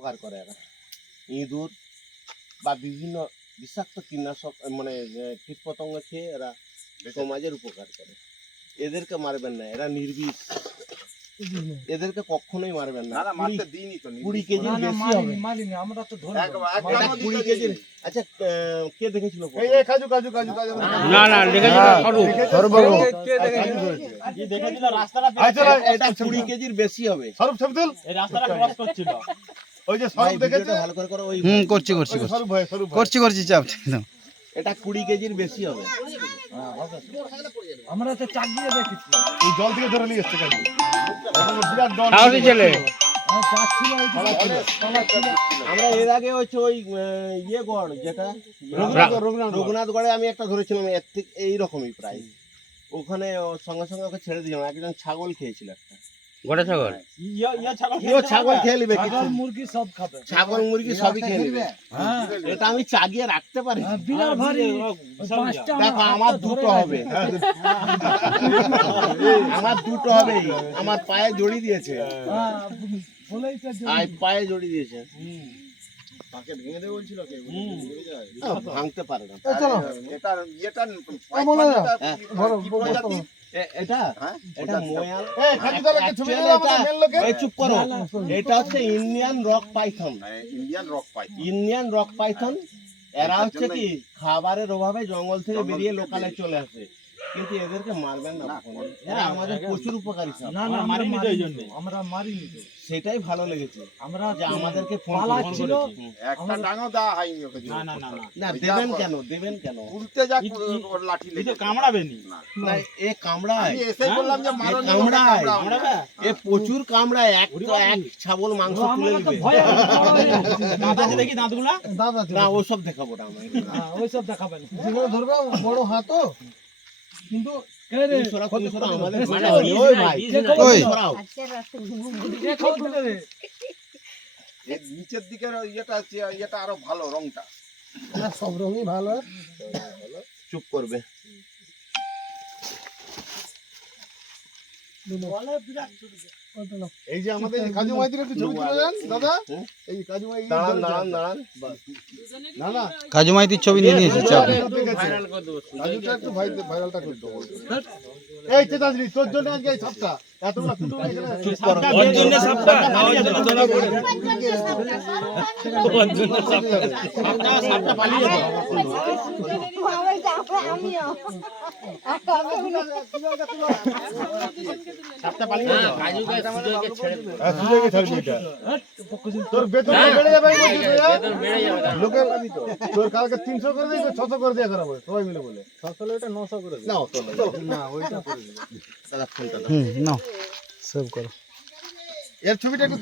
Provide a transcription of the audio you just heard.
উপকার করে এরা। ইঁদুর বা বিভিন্ন বিষাক্ত কীটনাশক মানে কীট পতঙ্গ খেয়ে এরা সমাজের উপকার করে। এদেরকে মারবেন না এরা নির্বিষ। এদেরকে কখনোই মারবেন না। কুড়ি- মারতে দিইনি তো কুড়ি কেজি বেশি হবে। মারিনি, আমরা তো ধরি কুড়ি দিইনি। আচ্ছা কে দেখেছিল কাজু কাজু কাজু কাজু না না সরু সর্ববাবু এটা এটা কুড়ি কেজির বেশি হবে। স্বরূপ ছবি তুল ওই যে ভাই, স্বরূপ ভালো করে করো ওই হুম করছি করছি করছি। ভাই করছি করছি চাপ। এটা কুড়ি কেজির বেশি হবে। হ্যাঁ, তো। আমরা তো দেখেছি। এই জল থেকে ধরে নিয়ে এসছে কাজু বিরাট ডন ছেলে। হ্যাঁ। আমরা এর আগে হচ্ছে ওই ইয়ে গড় যেটা রঘুনাথ রঘুনাথ রঘুনাথ গড়ে আমি একটা ধরেছিলাম এর থেকে এইরকমই প্রায়। ওখানে ও সঙ্গে সঙ্গে ওকে ছেড়ে দিলাম একজন ছাগল খেয়েছিল একটা। গোটা ছাগল? ছাগল খেয়ে নিবে। ছাগল, মুরগি সব খাবে। ছাগল মুরগি সবই খেয়ে নিবে। হ্যাঁ। এটা আমি চাগিয়ে রাখতে পারি। হ্যাঁ, বিরাট ভারী। দেখো আমার দুটো। হবে। আমার দুটো হবে। আমার পায়ে জড়ি দিয়েছে। হ্যাঁ, পায়ে জড়ি দিয়েছে। ভাঙতে পারে না। এটা এটা? হ্যাঁ। এটা? এটা ময়াল মেন চুপ করো। এটা হচ্ছে Indian rock python Indian rock পাই ইন্ডিয়ান রক পাইথন এরা হচ্ছে কি খাবারের অভাবে জঙ্গল থেকে বেরিয়ে লোকালে চলে আসে। কিন্তু এদেরকে মারবেন না। এরা আমাদের প্রচুর উপকারী। না না মারিনি তো, আমরা মারিনি তো। সেটাই ভালো লেগেছে। আমরা যে আমাদেরকে ফোন পালা ছিল। একটা ডাঙও দেওয়া হয়নি ওকে না না না না। দেবেন কেন দেবেন কেন? উল্টে যাক ওর লাঠি লেগে কামড়াবে নি না। না এ কামড়ায়। আমি এসে বললাম যে মারো এ কামড়ায়। কামড়াবে। এ প্রচুর কামড়ায় এক তো এক ছাগল মাংস তুলে নিবে হয়ে। দাঁত আছে দেখি দাঁতগুলা? দাদা ছিল। না ওসব দেখাবো না আমি হ্যাঁ, ওইসব দেখাবেন ধরবে বড় হাতও কিন্তু মানে নিচের দিকের ইয়েটা ইয়েটা আরও ভালো রংটা। সব রঙই ভালো। চুপ করবে। এই যে আমাদের কাজু মাইতির একটু ছবি তুলে দেন দাদা এই কাজু মাই দাঁড়ান দাঁড়ান দাঁড়ান না না কাজু মাইতির ছবি নিয়ে নিয়েছি চাপ ভাইরাল করে দেবো কাজুটা একটু ভাই ভাইরালটা করে দেবো এই চেতাজরি তোর জন্য আজকে এই সাপটা এতগুলো ফুটো এখানে চুপ করো ওর জন্য সাপটা ওর জন্য ধরা পড়ে ওর জন্য সাপটা সাপটা সাপটা পালিয়ে যাও তোর কালকে তিনশো করে দিই ছশো করে দিয়ে খারাপ হবে সবাই মিলে বলে না অত না দাদা ফোনটা দাও। হুম নাও সেভ করো এর ছবিটা একটু